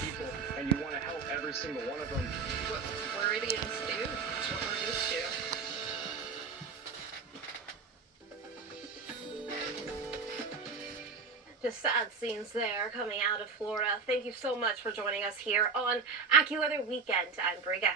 people, and you want to help every single one of them. What Floridians do, it's what we're used to. Just sad scenes there coming out of Florida. Thank you so much for joining us here on AccuWeather Weekend. I'm Bri Gay.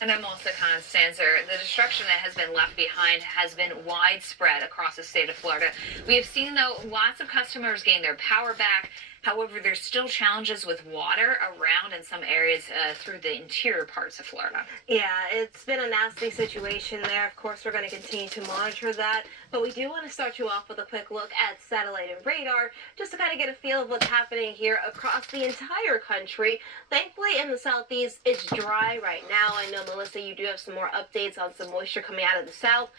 And I'm also Constanzer. The destruction that has been left behind has been widespread across the state of Florida. We have seen, though, lots of customers gain their power back. However, there's still challenges with water around in some areas through the interior parts of Florida. Yeah, it's been a nasty situation there. Of course, we're going to continue to monitor that. But we do want to start you off with a quick look at satellite and radar, just to kind of get a feel of what's happening here across the entire country. Thankfully, in the southeast, it's dry right now. I know, Melissa, you do have some more updates on some moisture coming out of the south.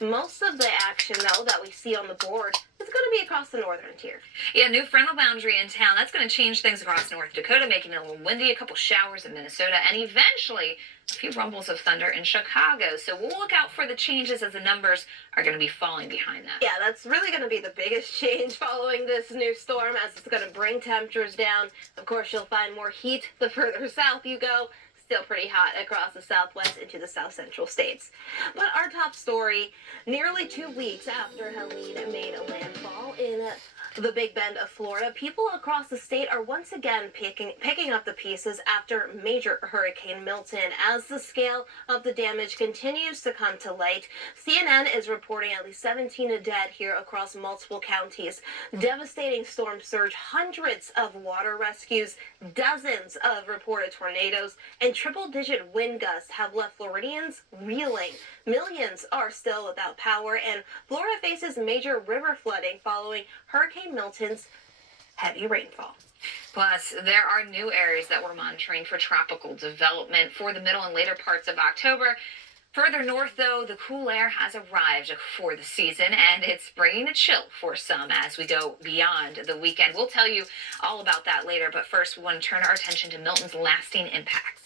Most of the action, though, that we see on the board is going to be across the northern tier. Yeah, new frontal boundary in town. That's going to change things across North Dakota, making it a little windy, a couple showers in Minnesota, and eventually a few rumbles of thunder in Chicago. So we'll look out for the changes as the numbers are going to be falling behind that. Yeah, that's really going to be the biggest change following this new storm, as it's going to bring temperatures down. Of course, you'll find more heat the further south you go. Still pretty hot across the southwest into the south central states. But our top story, nearly 2 weeks after Helene made a landfall in the Big Bend of Florida, people across the state are once again picking up the pieces after major Hurricane Milton. As the scale of the damage continues to come to light, CNN is reporting at least 17 dead here across multiple counties. Devastating storm surge, hundreds of water rescues, dozens of reported tornadoes, and triple-digit wind gusts have left Floridians reeling. Millions are still without power, and Florida faces major river flooding following Hurricane Milton's heavy rainfall. Plus, there are new areas that we're monitoring for tropical development for the middle and later parts of October. Further north, though, the cool air has arrived for the season, and it's bringing a chill for some as we go beyond the weekend. We'll tell you all about that later, but first we want to turn our attention to Milton's lasting impacts.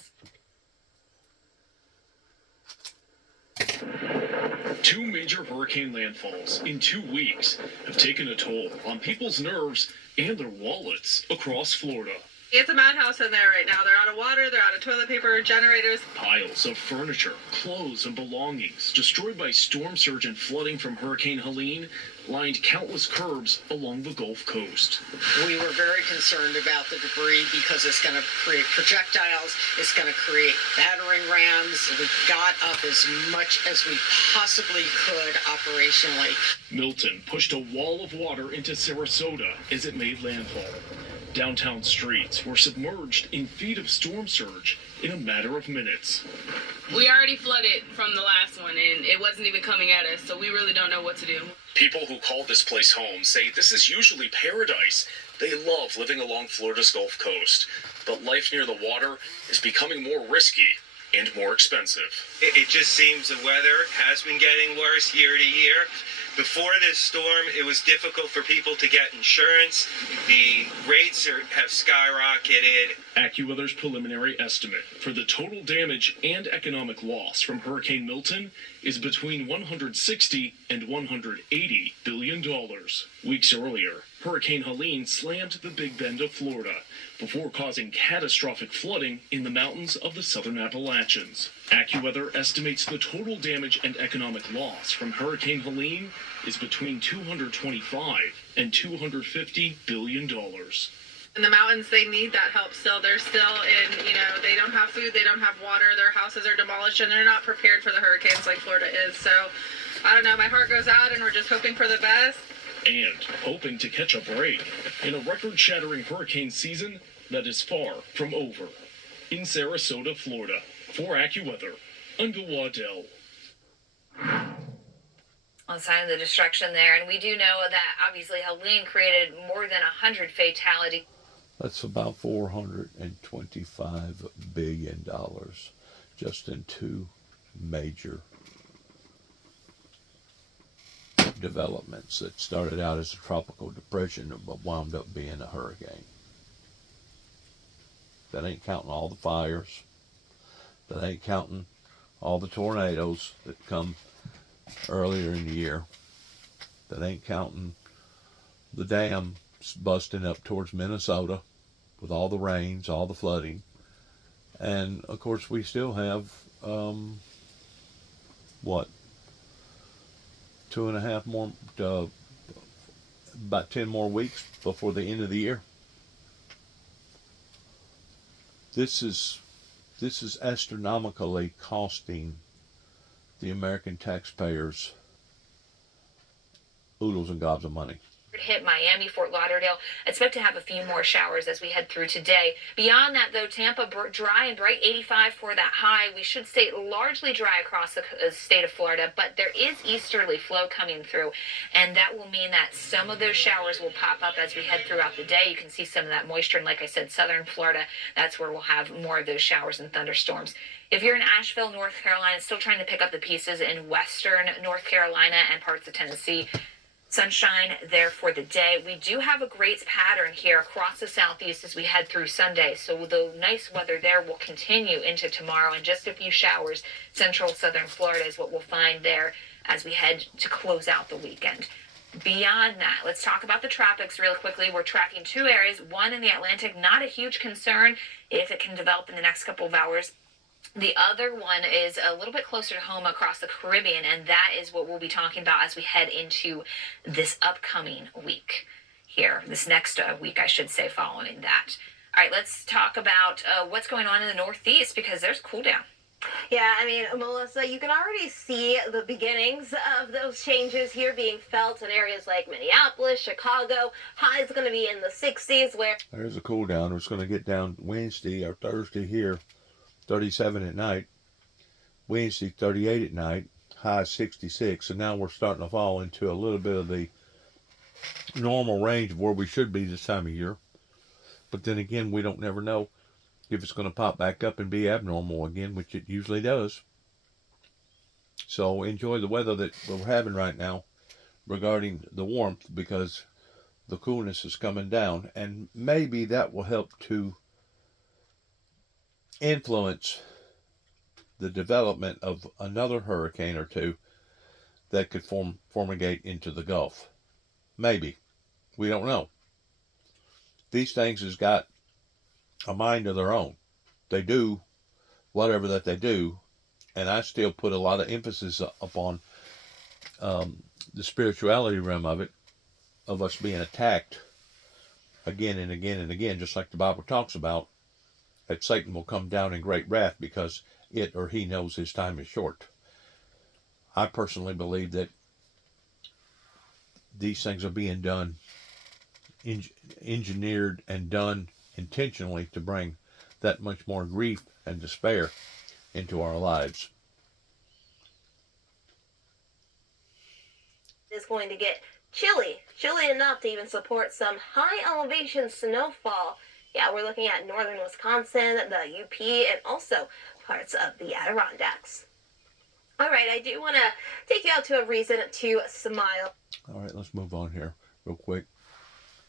Two major hurricane landfalls in 2 weeks have taken a toll on people's nerves and their wallets across Florida. It's a madhouse in there right now. They're out of water, they're out of toilet paper, generators. Piles of furniture, clothes, and belongings destroyed by storm surge and flooding from Hurricane Helene lined countless curbs along the Gulf Coast. We were very concerned about the debris because it's going to create projectiles, it's going to create battering rams. We got up as much as we possibly could operationally. Milton pushed a wall of water into Sarasota as it made landfall. Downtown streets were submerged in feet of storm surge in a matter of minutes. We already flooded from the last one, and it wasn't even coming at us, so we really don't know what to do. People who call this place home say this is usually paradise. They love living along Florida's Gulf Coast, but life near the water is becoming more risky and more expensive. It just seems the weather has been getting worse year to year. Before this storm, it was difficult for people to get insurance. The rates have skyrocketed. AccuWeather's preliminary estimate for the total damage and economic loss from Hurricane Milton is between $160 and $180 billion. Weeks earlier, Hurricane Helene slammed the Big Bend of Florida before causing catastrophic flooding in the mountains of the southern Appalachians. AccuWeather estimates the total damage and economic loss from Hurricane Helene is between $225 and $250 billion. In the mountains, they need that help still. They're still in, they don't have food, they don't have water, their houses are demolished, and they're not prepared for the hurricanes like Florida is. So, I don't know, my heart goes out, and we're just hoping for the best. And hoping to catch a break in a record-shattering hurricane season that is far from over. In Sarasota, Florida, for AccuWeather, I'm Bill Waddell. On sign of the destruction there, and we do know that obviously Helene created more than 100 fatalities. That's about $425 billion just in two major developments that started out as a tropical depression but wound up being a hurricane. That ain't counting all the fires. That ain't counting all the tornadoes that come earlier in the year. That ain't counting the dams busting up towards Minnesota with all the rains, all the flooding. And of course, we still have, what, 2.5 more, about 10 more weeks before the end of the year. This is astronomically costing the American taxpayers oodles and gobs of money. Hit Miami, Fort Lauderdale. Expect to have a few more showers as we head through today. Beyond that, though, Tampa dry and bright, 85 for that high. We should stay largely dry across the state of Florida, but there is easterly flow coming through, and that will mean that some of those showers will pop up as we head throughout the day. You can see some of that moisture, and like I said, southern Florida, that's where we'll have more of those showers and thunderstorms. If you're in Asheville, North Carolina, still trying to pick up the pieces in western North Carolina and parts of Tennessee, sunshine there for the day. We do have a great pattern here across the southeast as we head through Sunday. So the nice weather there will continue into tomorrow, and just a few showers. Central southern Florida is what we'll find there as we head to close out the weekend. Beyond that, let's talk about the tropics real quickly. We're tracking 2 areas, one in the Atlantic, not a huge concern if it can develop in the next couple of hours. The other one is a little bit closer to home across the Caribbean, and that is what we'll be talking about as we head into this upcoming week here, this next week, I should say, following that. All right, let's talk about what's going on in the Northeast, because there's cool down. Yeah, I mean, Melissa, you can already see the beginnings of those changes here being felt in areas like Minneapolis, Chicago. Highs going to be in the 60s, where There's a cool down. It's going to get down Wednesday or Thursday here, 37 at night. Wednesday, 38 at night. High 66. And now we're starting to fall into a little bit of the normal range of where we should be this time of year. But then again, we don't never know if it's going to pop back up and be abnormal again, which it usually does. So enjoy the weather that we're having right now regarding the warmth, because the coolness is coming down, and maybe that will help to influence the development of another hurricane or two that could formigate into the Gulf. Maybe. We don't know. These things has got a mind of their own. They do whatever that they do, and I still put a lot of emphasis upon the spirituality realm of it, of us being attacked again and again and again, just like the Bible talks about, that Satan will come down in great wrath because it or he knows his time is short. I personally believe that these things are being done, engineered and done intentionally to bring that much more grief and despair into our lives. it's going to get chilly enough to even support some high elevation snowfall. Yeah, we're looking at northern Wisconsin, the UP, and also parts of the Adirondacks. All right, I do want to take you out to a reason to smile. All right, let's move on here real quick.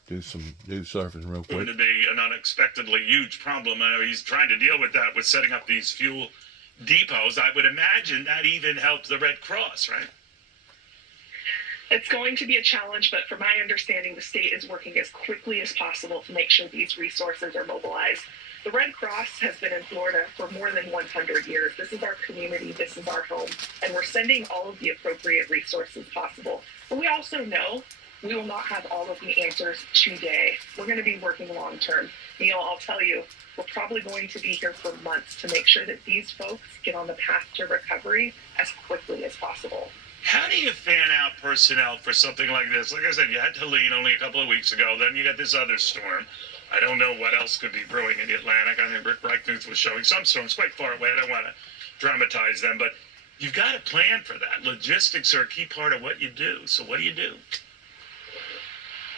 Do some news surfing real quick. Going to be an unexpectedly huge problem. I know he's trying to deal with that with setting up these fuel depots. I would imagine that even helped the Red Cross, right? It's going to be a challenge, but from my understanding, the state is working as quickly as possible to make sure these resources are mobilized. The Red Cross has been in Florida for more than 100 years. This is our community, this is our home, and we're sending all of the appropriate resources possible. But we also know we will not have all of the answers today. We're going to be working long term. Neil, I'll tell you, we're probably going to be here for months to make sure that these folks get on the path to recovery as quickly as possible. How do you fan out personnel for something like this? Like I said, you had Helene only a couple of weeks ago. Then you got this other storm. I don't know what else could be brewing in the Atlantic. I think Rick Reichmuth was showing some storms quite far away. I don't want to dramatize them, but you've got to plan for that. Logistics are a key part of what you do. So what do you do?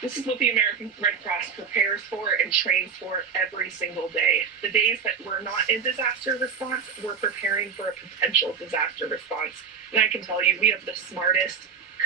This is what the American Red Cross prepares for and trains for every single day. The days that we're not in disaster response, we're preparing for a potential disaster response. And I can tell you, we have the smartest,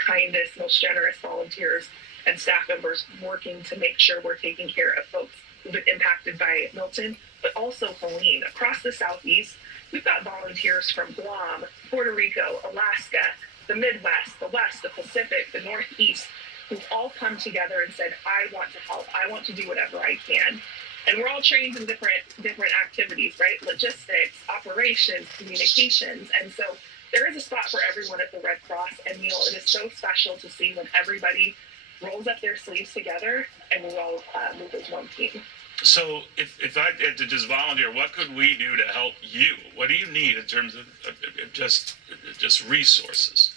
kindest, most generous volunteers and staff members working to make sure we're taking care of folks who've been impacted by Milton, but also Helene. Across the Southeast, we've got volunteers from Guam, Puerto Rico, Alaska, the Midwest, the West, the Pacific, the Northeast, who've all come together and said, I want to help. I want to do whatever I can. And we're all trained in different activities, right? Logistics, operations, communications. And so there is a spot for everyone at the Red Cross. And Neil, it is so special to see when everybody rolls up their sleeves together and we all move as one team. So if I had to just volunteer, what could we do to help you? What do you need in terms of just resources?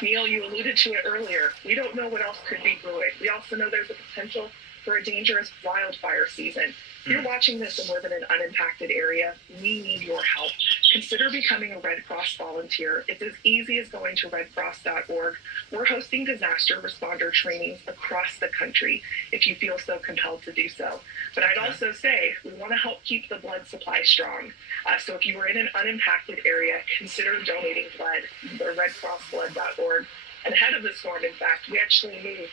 Neil, you alluded to it earlier. We don't know what else could be brewing. We also know there's a potential for a dangerous wildfire season. If you're watching this and live in an unimpacted area, we need your help. Consider becoming a Red Cross volunteer. It's as easy as going to redcross.org. We're hosting disaster responder trainings across the country if you feel so compelled to do so. But I'd also say we want to help keep the blood supply strong. So if you are in an unimpacted area, consider donating blood. Go to redcrossblood.org. And ahead of the storm, in fact, we actually moved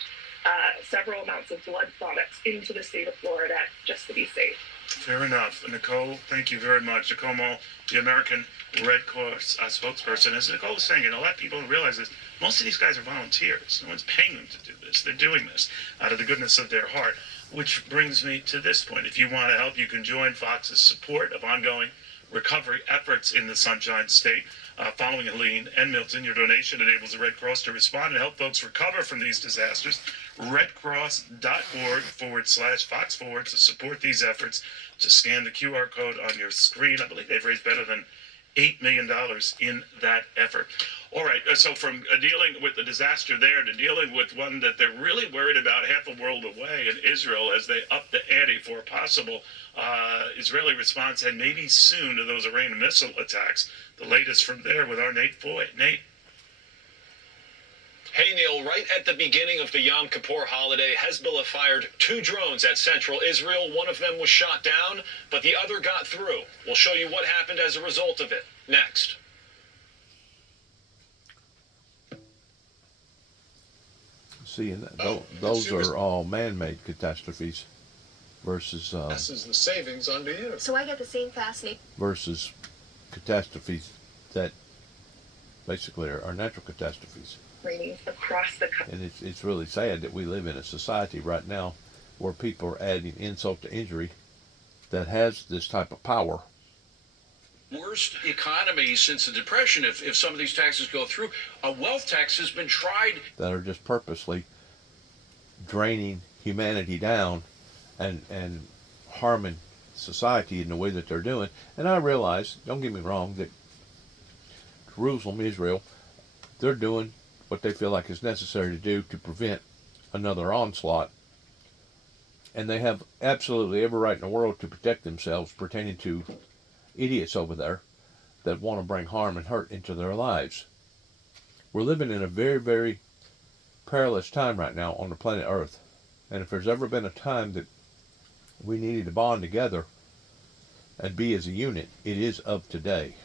several amounts of blood products into the state of Florida just to be safe. Fair enough. Nicole, thank you very much. Nicole Moll, the American Red Cross spokesperson. As Nicole was saying, and a lot of people don't realize this, most of these guys are volunteers. No one's paying them to do this. They're doing this out of the goodness of their heart, which brings me to this point. If you want to help, you can join Fox's support of ongoing recovery efforts in the Sunshine State. Following Helene and Milton, your donation enables the Red Cross to respond and help folks recover from these disasters. redcross.org/Fox Forward to support these efforts. To scan the QR code on your screen. I believe they've raised better than $8 million in that effort. All right, so from dealing with the disaster there to dealing with one that they're really worried about half a world away in Israel as they up the ante for a possible Israeli response and maybe soon to those Iranian missile attacks. The latest from there with our Nate Foy. Nate. Hey, Neil, right at the beginning of the Yom Kippur holiday, Hezbollah fired 2 drones at central Israel. One of them was shot down, but the other got through. We'll show you what happened as a result of it next. See, those are all man-made catastrophes versus This is the savings under you. So I get the same fascinating versus catastrophes that basically are natural catastrophes. Trainings across the country. And it's really sad that we live in a society right now where people are adding insult to injury that has this type of power. Worst economy since the Depression, if some of these taxes go through. A wealth tax has been tried. That are just purposely draining humanity down and harming society in the way that they're doing. And I realize, don't get me wrong, that Jerusalem, Israel, they're doing what they feel like is necessary to do to prevent another onslaught. And they have absolutely every right in the world to protect themselves pertaining to idiots over there that want to bring harm and hurt into their lives. We're living in a very, very perilous time right now on the planet Earth. And if there's ever been a time that we needed to bond together and be as a unit, it is of today.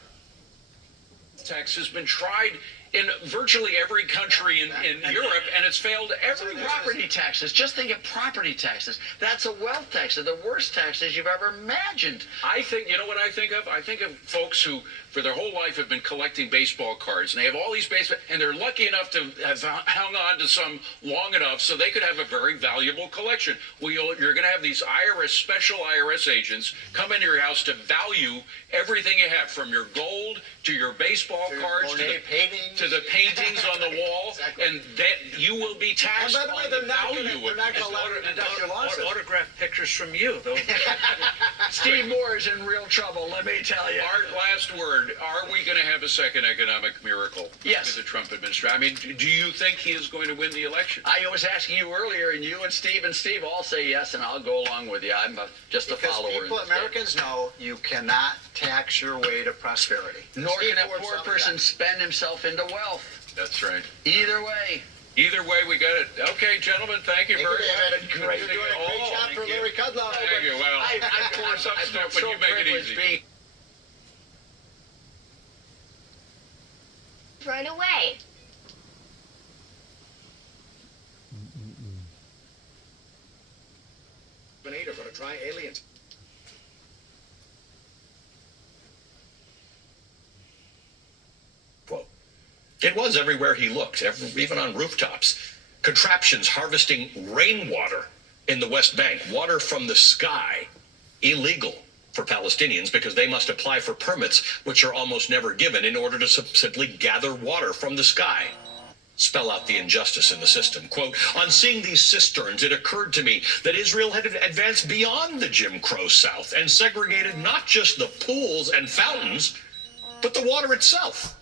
Tax has been tried in virtually every country in Europe, and it's failed everywhere. Property taxes. Just think of property taxes. That's a wealth tax. They're the worst taxes you've ever imagined. I think, you know what I think of? I think of folks who, for their whole life, have been collecting baseball cards, and they have all these baseball, and they're lucky enough to have hung on to some long enough so they could have a very valuable collection. Well, you're going to have these special IRS agents come into your house to value everything you have, from your gold to your baseball cards to the paintings on the wall, and that you will be taxed and by the way, on they're the not value going to allow you to deduct your losses. Autographed pictures from you, though. Steve Moore is in real trouble, let me tell you. Our last word, are we going to have a second economic miracle Yes. with the Trump administration? I mean, do you think he is going to win the election? I was asking you earlier, and you and Steve all say yes, and I'll go along with you. I'm just a follower. Because Americans know you cannot tax your way to prosperity. Nor can a poor person spend himself into wealth. That's right. Either way. Either way, we got it. Okay, gentlemen, thank you very much. You're doing a great job for Larry Kudlow. Thank you. Well, I pour some stuff, but you make it easy. Run away. Are going to try aliens. Quote. It was everywhere he looked, even on rooftops. Contraptions harvesting rainwater in the West Bank, water from the sky, illegal for Palestinians because they must apply for permits, which are almost never given, in order to simply gather water from the sky. Spell out the injustice in the system. Quote, on seeing these cisterns, it occurred to me that Israel had advanced beyond the Jim Crow South and segregated not just the pools and fountains, but the water itself.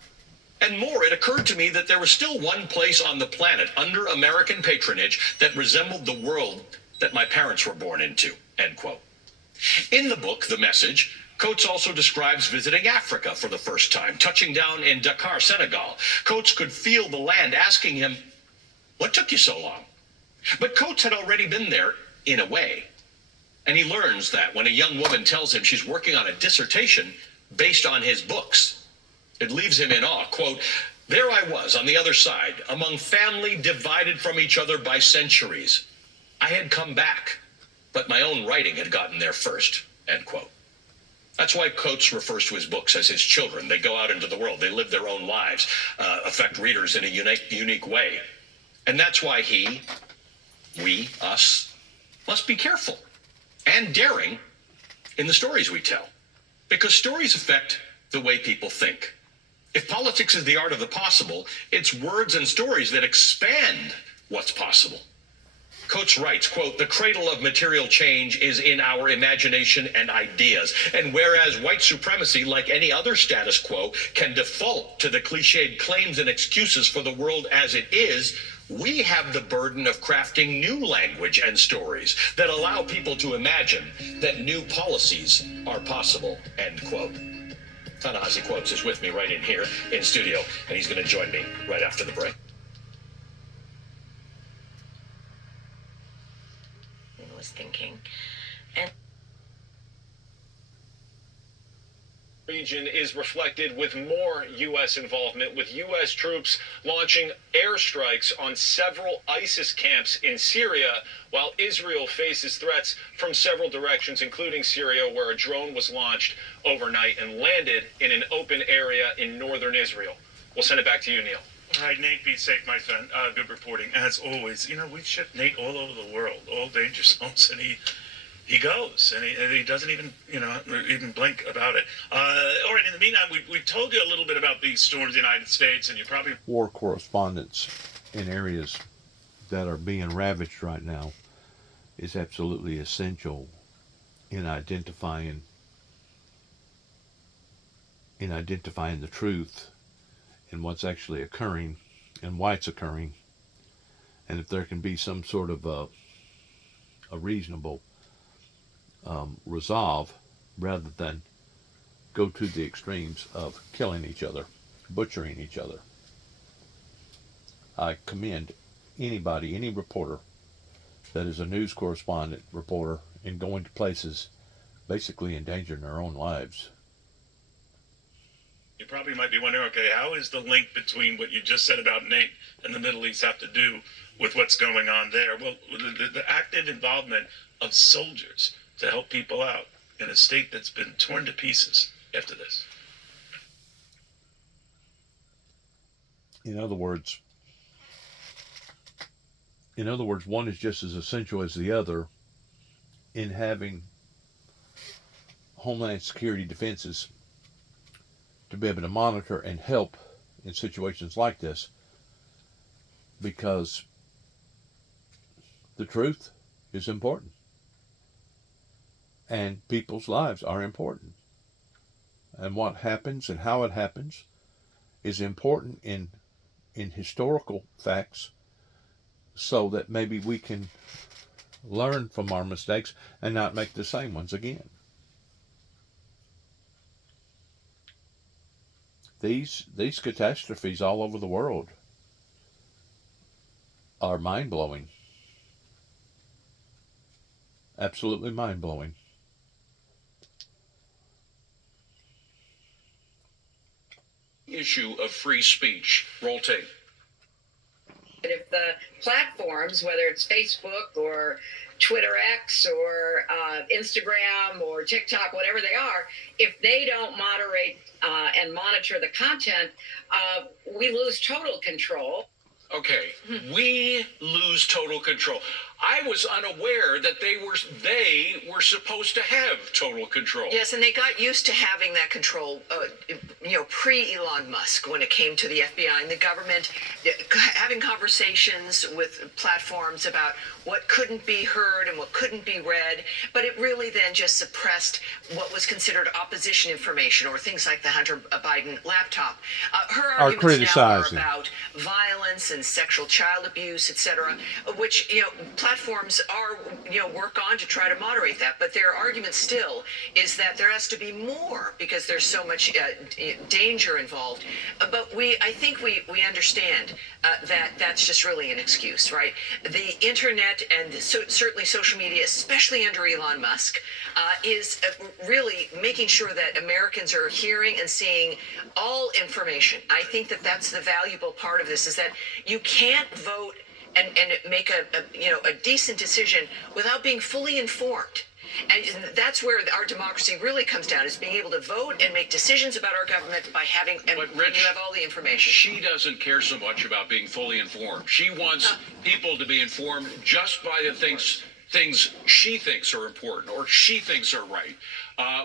And more, it occurred to me that there was still one place on the planet under American patronage that resembled the world that my parents were born into, end quote. In the book, The Message, Coates also describes visiting Africa for the first time, touching down in Dakar, Senegal. Coates could feel the land asking him, what took you so long? But Coates had already been there, in a way. And he learns that when a young woman tells him she's working on a dissertation based on his books, it leaves him in awe. Quote, there I was on the other side, among family divided from each other by centuries. I had come back, but my own writing had gotten there first, end quote. That's why Coates refers to his books as his children. They go out into the world. They live their own lives, affect readers in a unique way. And that's why we, us, must be careful and daring in the stories we tell. Because stories affect the way people think. If politics is the art of the possible, it's words and stories that expand what's possible. Coates writes, quote, the cradle of material change is in our imagination and ideas. And whereas white supremacy, like any other status quo, can default to the cliched claims and excuses for the world as it is, we have the burden of crafting new language and stories that allow people to imagine that new policies are possible, end quote. Ta-Nehisi Coates is with me right in here in studio, and he's going to join me right after the break. Thinking. And region is reflected with more U.S. involvement, with U.S. troops launching airstrikes on several ISIS camps in Syria, while Israel faces threats from several directions, including Syria, where a drone was launched overnight and landed in an open area in northern Israel. We'll send it back to you, Neil. All right, Nate, be safe, my friend. Good reporting. As always, you know, we've shipped Nate all over the world, all danger zones, and he goes, and he doesn't even, even blink about it. All right, in the meantime, we told you a little bit about these storms in the United States, and you probably... War correspondence in areas that are being ravaged right now is absolutely essential in identifying the truth and what's actually occurring and why it's occurring, and if there can be some sort of a reasonable resolve rather than go to the extremes of killing each other, butchering each other. I commend anybody, any reporter that is a news correspondent reporter in going to places basically endangering their own lives. You probably might be wondering, okay, how is the link between what you just said about Nate and the Middle East have to do with what's going on there? Well, the active involvement of soldiers to help people out in a state that's been torn to pieces after this. In other words, one is just as essential as the other in having Homeland Security defenses to be able to monitor and help in situations like this, because the truth is important and people's lives are important, and what happens and how it happens is important in historical facts, so that maybe we can learn from our mistakes and not make the same ones again. These catastrophes all over the world are mind-blowing. Absolutely mind-blowing. Issue of free speech. Roll tape. If the platforms, whether it's Facebook or Twitter X or Instagram or TikTok, whatever they are, if they don't moderate and monitor the content, we lose total control. Okay, we lose total control. I was unaware that they were supposed to have total control. Yes, and they got used to having that control, pre-Elon Musk when it came to the FBI and the government having conversations with platforms about what couldn't be heard and what couldn't be read, but it really then just suppressed what was considered opposition information or things like the Hunter Biden laptop. Her arguments now are about violence and sexual child abuse, etc., which, platforms are, work on to try to moderate that, but their argument still is that there has to be more because there's so much danger involved. But I think we understand that that's just really an excuse, right? The internet and certainly social media, especially under Elon Musk, is really making sure that Americans are hearing and seeing all information. I think that that's the valuable part of this, is that you can't vote and make a decent decision without being fully informed. And that's where our democracy really comes down, is being able to vote and make decisions about our government by having, and Rich, you have all the information. She doesn't care so much about being fully informed. She wants people to be informed just by the things she thinks are important or she thinks are right,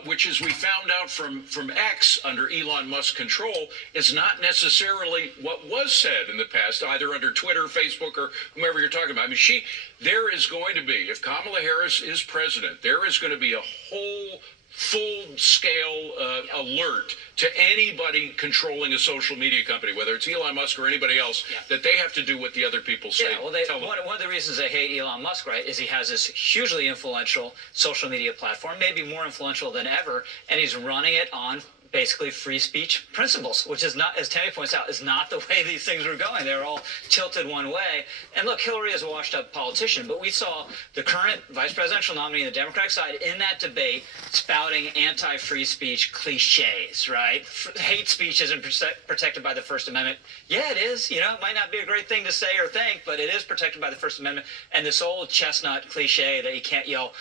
which, as we found out from X under Elon Musk's control, is not necessarily what was said in the past, either under Twitter, Facebook, or whomever you're talking about. I mean, there is going to be, if Kamala Harris is president, there is going to be a whole full-scale alert to anybody controlling a social media company, whether it's Elon Musk or anybody else, that they have to do what the other people say. Yeah, well, one of the reasons they hate Elon Musk, right, is he has this hugely influential social media platform, maybe more influential than ever, and he's running it on basically free speech principles, which is not, as Tammy points out, is not the way these things were going. They're all tilted one way. And look, Hillary is a washed up politician, but we saw the current vice presidential nominee on the Democratic side in that debate spouting anti-free speech cliches, right? Hate speech isn't protected by the First Amendment. Yeah, it is. It might not be a great thing to say or think, but it is protected by the First Amendment. And this old chestnut cliche that you can't yell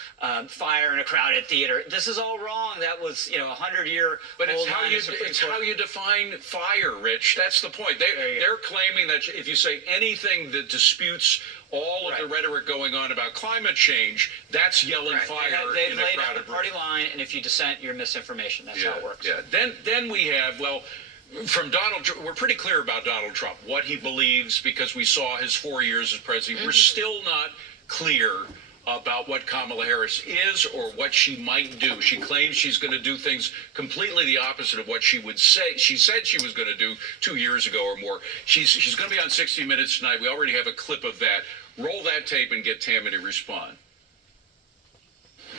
fire in a crowded theater, this is all wrong. That was, 100-year But it's how you define fire, Rich. That's the point. They're claiming that if you say anything that disputes all of the rhetoric going on about climate change, that's yelling fire They've in a laid crowded out the party line, and if you dissent, you're misinformation. That's how it works. Yeah. Then we have, from Donald, we're pretty clear about Donald Trump, what he believes, because we saw his 4 years as president. We're still not clear about what Kamala Harris is or what she might do. She claims she's going to do things completely the opposite of what she said she was going to do 2 years ago or more. She's going to be on 60 Minutes tonight. We already have a clip of that. Roll that tape and get Tammy to respond.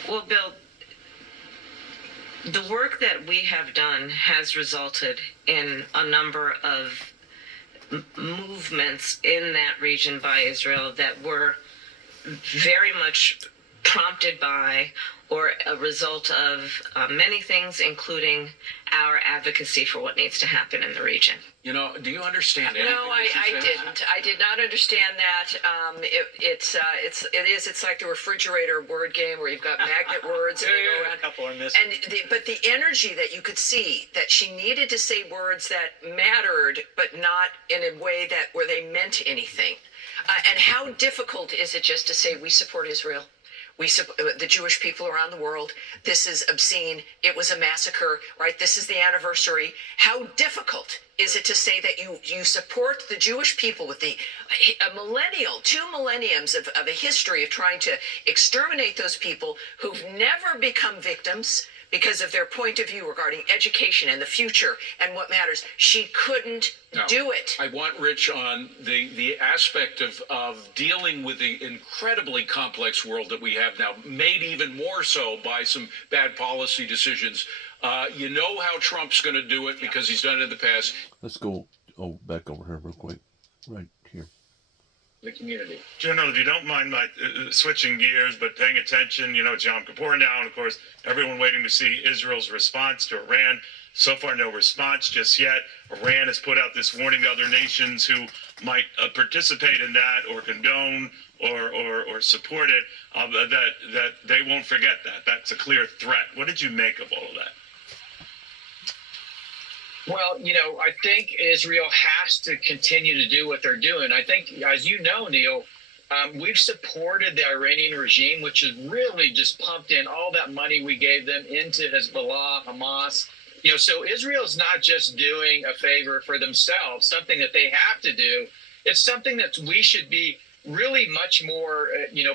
Well, Bill, the work that we have done has resulted in a number of movements in that region by Israel that were very much prompted by or a result of many things, including our advocacy for what needs to happen in the region. Do you understand anything? No, I didn't. I did not understand that. It's like the refrigerator word game where you've got magnet words and they go around. A couple are missing. But the energy that you could see, that she needed to say words that mattered, but not in a way where they meant anything. And how difficult is it just to say we support Israel? We support the Jewish people around the world. This is obscene. It was a massacre, right? This is the anniversary. How difficult is it to say that you support the Jewish people with a millennial, 2 millenniums of a history of trying to exterminate those people who've never become victims because of their point of view regarding education and the future and what matters? She couldn't do it. I want Rich on the aspect of dealing with the incredibly complex world that we have now, made even more so by some bad policy decisions. You know how Trump's going to do it because he's done it in the past. Let's go back over here real quick. Right here. The community. General, if you don't mind my switching gears, but paying attention, it's Yom Kippur now, and of course, everyone waiting to see Israel's response to Iran. So far, no response just yet. Iran has put out this warning to other nations who might participate in that or condone or support it, that they won't forget that. That's a clear threat. What did you make of all of that? Well, I think Israel has to continue to do what they're doing. I think, as you know, Neil, We've supported the Iranian regime, which has really just pumped in all that money we gave them into Hezbollah, Hamas. So Israel's not just doing a favor for themselves, something that they have to do. It's something that we should be really much more,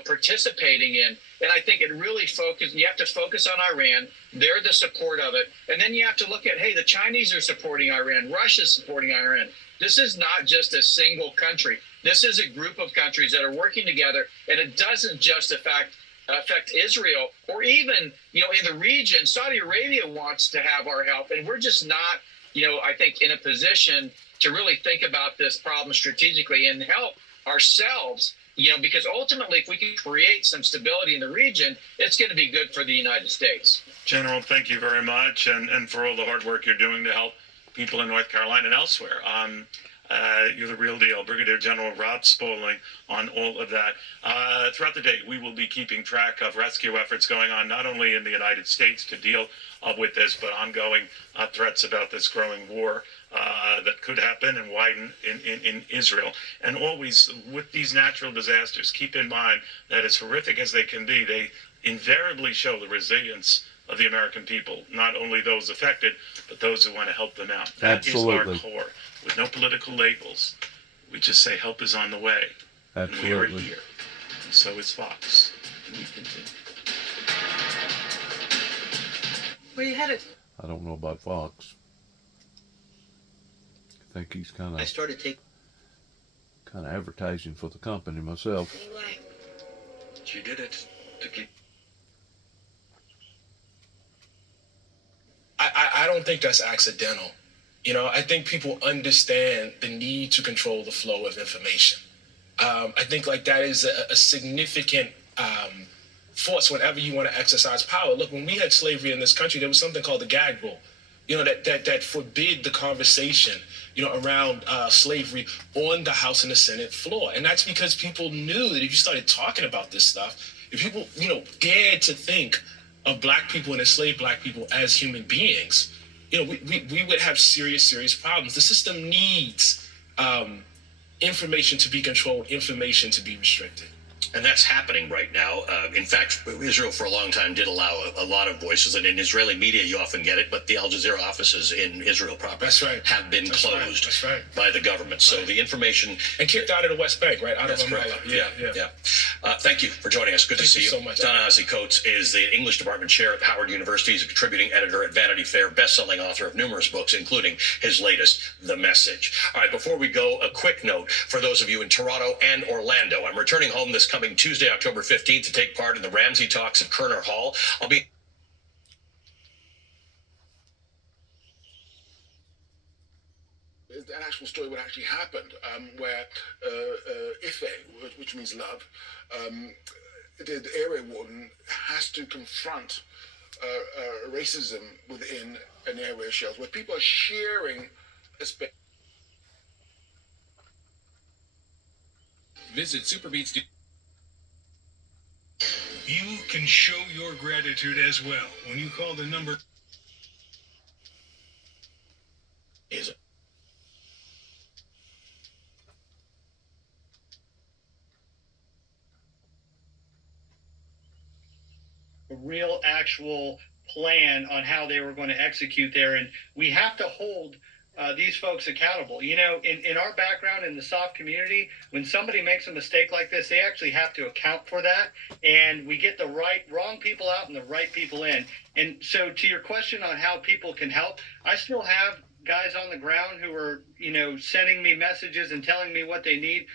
participating in. And I think you have to focus on Iran. They're the support of it. And then you have to look at, hey, the Chinese are supporting Iran. Russia's supporting Iran. This is not just a single country. This is a group of countries that are working together. And it doesn't just affect Israel or even, in the region. Saudi Arabia wants to have our help. And we're just not, I think, in a position to really think about this problem strategically and help ourselves, because ultimately, if we can create some stability in the region, it's going to be good for the United States. General, thank you very much, and for all the hard work you're doing to help people in North Carolina and elsewhere. You're the real deal. Brigadier General Rob Spaulding on all of that. Throughout the day, we will be keeping track of rescue efforts going on, not only in the United States to deal with this, but ongoing threats about this growing war that could happen and widen in Israel. And always, with these natural disasters, keep in mind that as horrific as they can be, they invariably show the resilience of the American people, not only those affected, but those who want to help them out. That Absolutely. is our core. With no political labels, we just say help is on the way. Absolutely. And we are here. And so is Fox. And we continue. Where are you headed? I don't know about Fox. I think he's kind of advertising for the company myself. She did it to keep. I don't think that's accidental. I think people understand the need to control the flow of information. I think that is a significant force whenever you want to exercise power. Look, when we had slavery in this country, there was something called the gag rule, that forbid the conversation, around slavery on the House and the Senate floor. And that's because people knew that if you started talking about this stuff, if people, dared to think of black people and enslaved black people as human beings, we would have serious problems. The system needs information to be controlled, information to be restricted. And that's happening right now. In fact, Israel for a long time did allow a lot of voices, and in Israeli media you often get it, but the Al Jazeera offices in Israel proper have been closed by the government. So the information... And kicked out of the West Bank, right? Out That's of correct. Ramallah. Yeah. Thank you for joining us. Good to see you. Thank you so much. Ta-Nehisi Coates is the English Department Chair at Howard University. He's a contributing editor at Vanity Fair, best-selling author of numerous books, including his latest, The Message. All right, before we go, a quick note for those of you in Toronto and Orlando. I'm returning home this coming Tuesday, October 15th, to take part in the Ramsey Talks at Kerner Hall. I'll be... An actual story what actually happened, where Ife, which means love, the area warden has to confront racism within an area of shells, where people are sharing a space. Visit Superbeats. You can show your gratitude as well when you call the number. Is it? A real actual plan on how they were going to execute there. And we have to hold these folks accountable. In our background in the soft community, when somebody makes a mistake like this, they actually have to account for that. And we get the wrong people out and the right people in. And so to your question on how people can help, I still have guys on the ground who are, sending me messages and telling me what they need.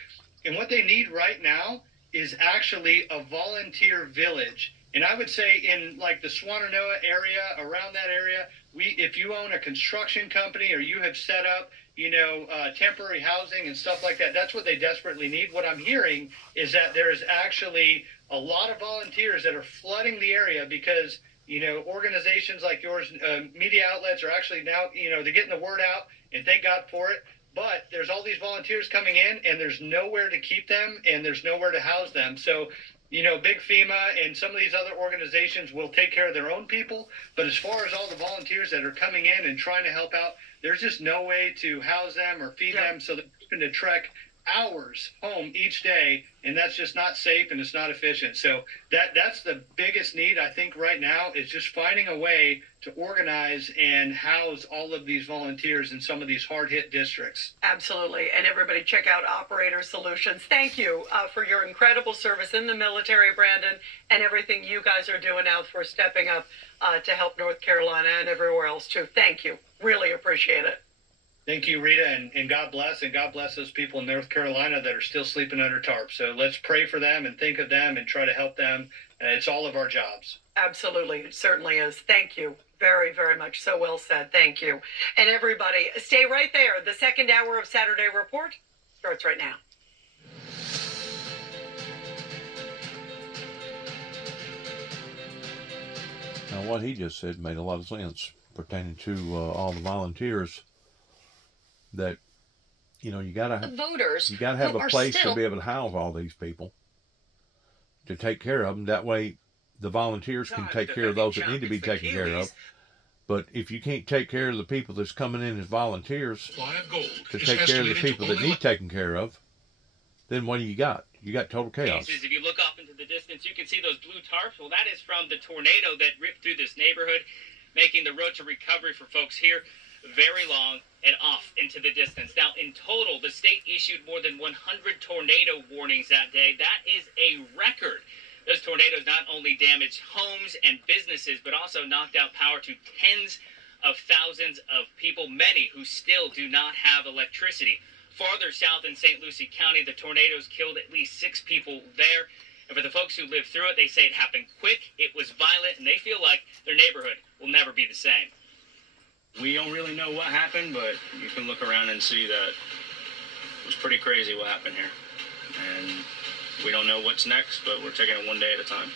And what they need right now is actually a volunteer village. And I would say in the Swannanoa area, around that area, if you own a construction company or you have set up, temporary housing and stuff like that, that's what they desperately need. What I'm hearing is that there is actually a lot of volunteers that are flooding the area because, organizations like yours, media outlets are actually now, they're getting the word out, and thank God for it. But there's all these volunteers coming in, and there's nowhere to keep them, and there's nowhere to house them. So, Big FEMA and some of these other organizations will take care of their own people. But as far as all the volunteers that are coming in and trying to help out, there's just no way to house them or feed them. So they're looking to trek hours home each day, and that's just not safe and it's not efficient. So that's the biggest need, I think, right now, is just finding a way to organize and house all of these volunteers in some of these hard-hit districts. Absolutely. And everybody check out Operator Solutions. Thank you for your incredible service in the military, Brandon, and everything you guys are doing now for stepping up to help North Carolina and everywhere else too. Thank you. Really appreciate it. Thank you, Rita, and God bless those people in North Carolina that are still sleeping under tarps. So let's pray for them and think of them and try to help them. It's all of our jobs. Absolutely. It certainly is. Thank you very, very much. So well said. Thank you. And everybody, stay right there. The second hour of Saturday Report starts right now. Now, what he just said made a lot of sense pertaining to all the volunteers. That, you know, you gotta have a place to be able to house all these people, to take care of them. That way, the volunteers can take care of those that need to be taken care of. But if you can't take care of the people that's coming in as volunteers to take care of the people that need taken care of, then what do you got? You got total chaos. If you look off into the distance, you can see those blue tarps. Well, that is from the tornado that ripped through this neighborhood, making the road to recovery for folks here very long and off into the distance. Now, in total, the state issued more than 100 tornado warnings that day. That is a record. Those tornadoes not only damaged homes and businesses, but also knocked out power to tens of thousands of people, many who still do not have electricity. Farther south in St. Lucie County, the tornadoes killed at least 6 people there. And for the folks who lived through it, they say it happened quick, it was violent, and they feel like their neighborhood will never be the same. We don't really know what happened, but you can look around and see that it was pretty crazy what happened here. And we don't know what's next, but we're taking it one day at a time.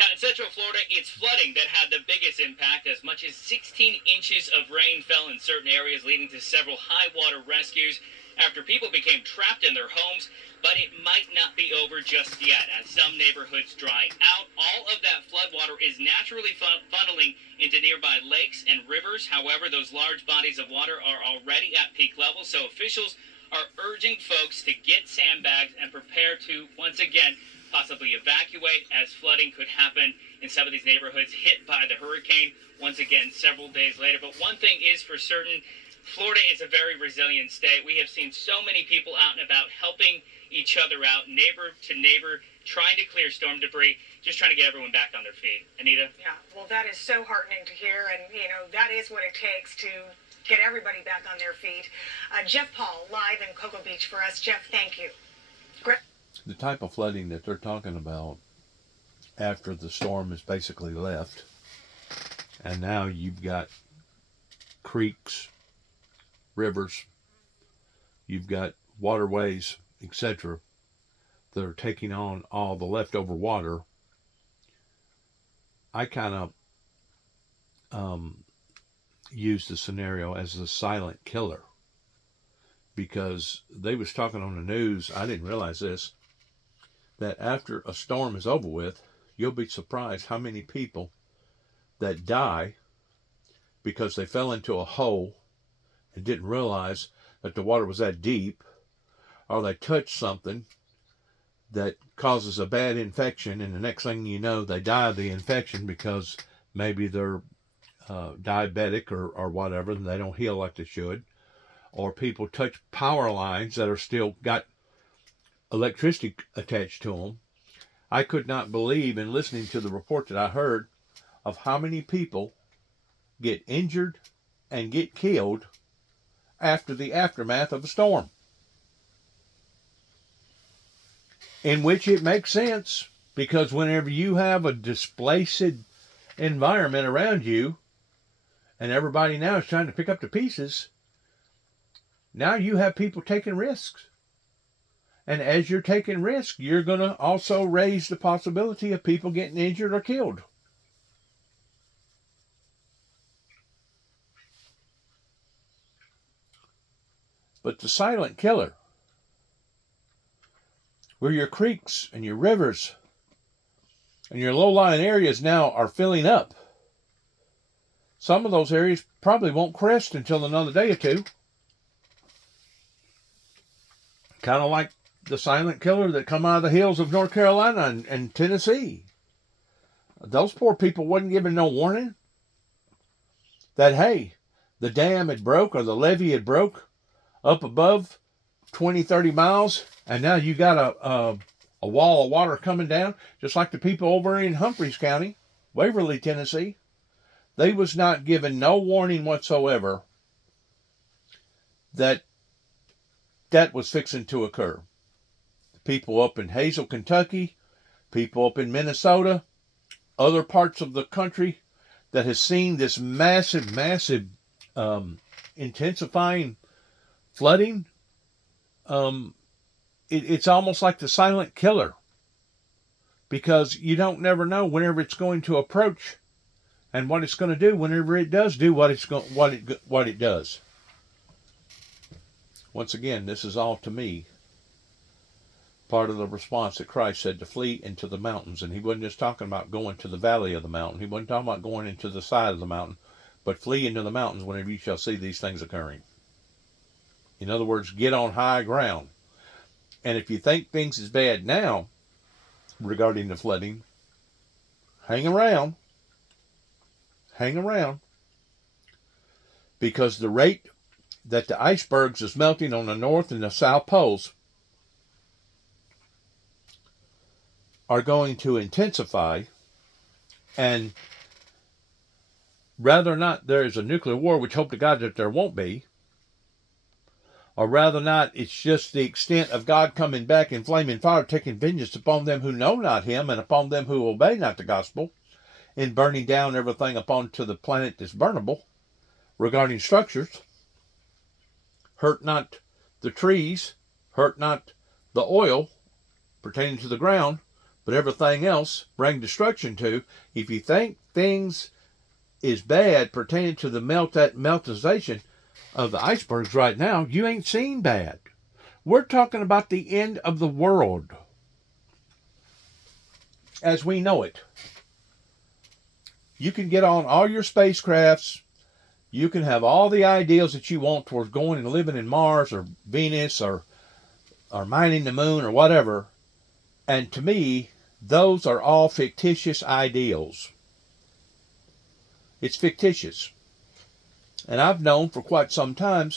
Now, in Central Florida, it's flooding that had the biggest impact. As much as 16 inches of rain fell in certain areas, leading to several high water rescues after people became trapped in their homes. But it might not be over just yet, as some neighborhoods dry out. All of that floodwater is naturally funneling into nearby lakes and rivers. However, those large bodies of water are already at peak levels, so officials are urging folks to get sandbags and prepare to, once again, possibly evacuate, as flooding could happen in some of these neighborhoods hit by the hurricane once again several days later. But one thing is for certain, Florida is a very resilient state. We have seen so many people out and about helping each other out, neighbor to neighbor, trying to clear storm debris, just trying to get everyone back on their feet. Anita? Yeah, well, that is so heartening to hear, and, you know, that is what it takes to get everybody back on their feet. Jeff Paul, live in Cocoa Beach for us. Jeff, thank you. The type of flooding that they're talking about after the storm is basically left, and now you've got creeks, rivers, you've got waterways, etc., that are taking on all the leftover water. I kind of use the scenario as a silent killer, because they was talking on the news, I didn't realize this, that after a storm is over with, you'll be surprised how many people that die because they fell into a hole and didn't realize that the water was that deep, or they touched something that causes a bad infection, and the next thing you know, they die of the infection because maybe they're diabetic or whatever, and they don't heal like they should. Or people touch power lines that are still got electricity attached to them. I could not believe, in listening to the report that I heard, of how many people get injured and get killed after the aftermath of a storm. In which it makes sense, because whenever you have a displaced environment around you, and everybody now is trying to pick up the pieces, now you have people taking risks. And as you're taking risks, you're going to also raise the possibility of people getting injured or killed. But the silent killer, where your creeks and your rivers and your low-lying areas now are filling up, some of those areas probably won't crest until another day or two. Kind of like the silent killer that come out of the hills of North Carolina and Tennessee. Those poor people wasn't given no warning that, hey, the dam had broke or the levee had broke up above 20, 30 miles, and now you got a wall of water coming down, just like the people over in Humphreys County, Waverly, Tennessee. They was not given no warning whatsoever that that was fixing to occur. People up in Hazel, Kentucky, people up in Minnesota, other parts of the country that has seen this massive intensifying flooding. It's almost like the silent killer, because you don't never know whenever it's going to approach and what it's going to do whenever it does do what it does. Once again, this is all to me part of the response that Christ said to flee into the mountains. And he wasn't just talking about going to the valley of the mountain. He wasn't talking about going into the side of the mountain, but flee into the mountains whenever you shall see these things occurring. In other words, get on high ground. And if you think things is bad now regarding the flooding, hang around. Hang around. Because the rate that the icebergs is melting on the north and the south poles are going to intensify, and rather not there is a nuclear war, which hope to God that there won't be, or rather not it's just the extent of God coming back in flaming fire, taking vengeance upon them who know not him and upon them who obey not the gospel, in burning down everything upon to the planet that's burnable regarding structures. Hurt not the trees, hurt not the oil pertaining to the ground, but everything else bring destruction to. If you think things is bad pertaining to the meltization of the icebergs right now, you ain't seen bad. We're talking about the end of the world as we know it. You can get on all your spacecrafts. You can have all the ideals that you want towards going and living in Mars or Venus or mining the moon or whatever. And to me, those are all fictitious ideals. It's fictitious. And I've known for quite some time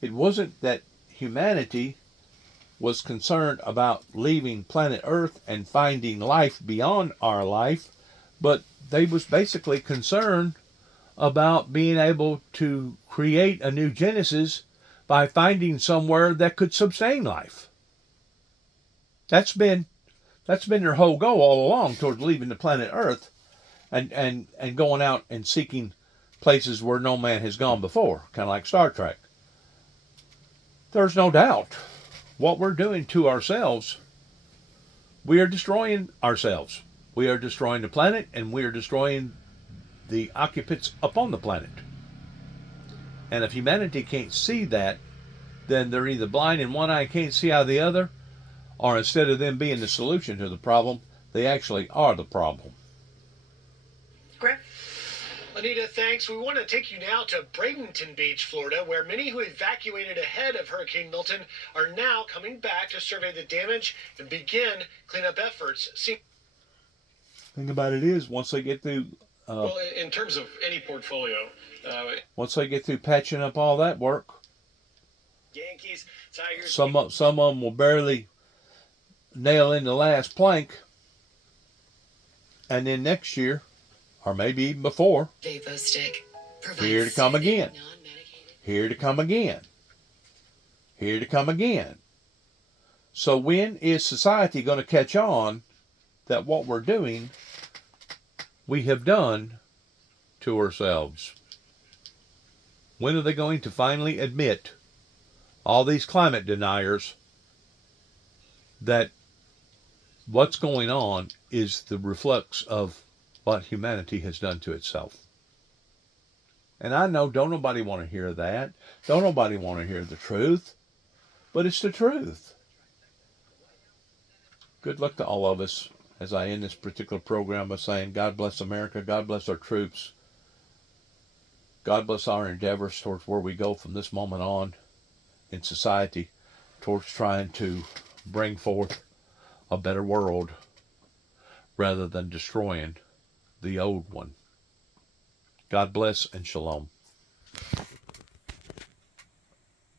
it wasn't that humanity was concerned about leaving planet Earth and finding life beyond our life, but they was basically concerned about being able to create a new Genesis by finding somewhere that could sustain life. That's been their whole goal all along, towards leaving the planet Earth and going out and seeking places where no man has gone before, kind of like Star Trek. There's no doubt what we're doing to ourselves, we are destroying ourselves. We are destroying the planet, and we are destroying the occupants upon the planet. And if humanity can't see that, then they're either blind in one eye and can't see out of the other, or instead of them being the solution to the problem, they actually are the problem. Griff? Anita, thanks. We want to take you now to Bradenton Beach, Florida, where many who evacuated ahead of Hurricane Milton are now coming back to survey the damage and begin cleanup efforts. Thing about it is, once they get through... well, in terms of any portfolio... once they get through patching up all that work, Yankees, Tigers... Some of them will barely nail in the last plank. And then next year, or maybe even before, here to come again. Here to come again. Here to come again. So when is society going to catch on that what we're doing, we have done to ourselves? When are they going to finally admit, all these climate deniers, that what's going on is the reflex of what humanity has done to itself? And I know don't nobody want to hear that. Don't nobody want to hear the truth. But it's the truth. Good luck to all of us as I end this particular program by saying, God bless America. God bless our troops. God bless our endeavors towards where we go from this moment on in society. towards trying to bring forth a better world rather than destroying the old one. God bless and shalom.